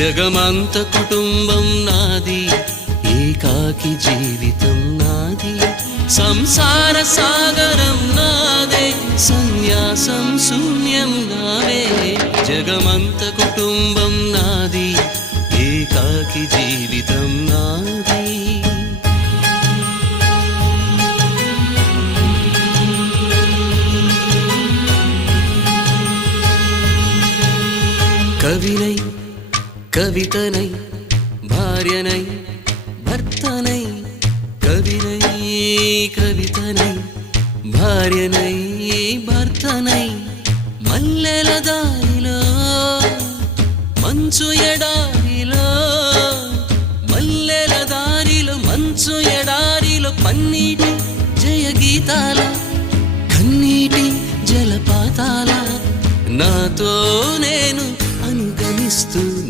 జగమంత కుటుంబం నాది, ఏకాకి జీవితం నాది, సంసార సాగరం నాదే, సన్యాసం శూన్యం నావే. జగమంత కుటుంబం నాది, ఏకాకి జీవితం నాది. కవినై కవితనై భార్యనై భర్తనై, కవినై కవితనై భార్యనై భర్తనై, మల్లెల దారిలో మంచు ఎడారిలో, మల్లెల దారిలో మంచు ఎడారిలో, పన్నీటి జయ గీతాల కన్నీటి జలపాతాల, నాతో నేను అనుగమిస్తూ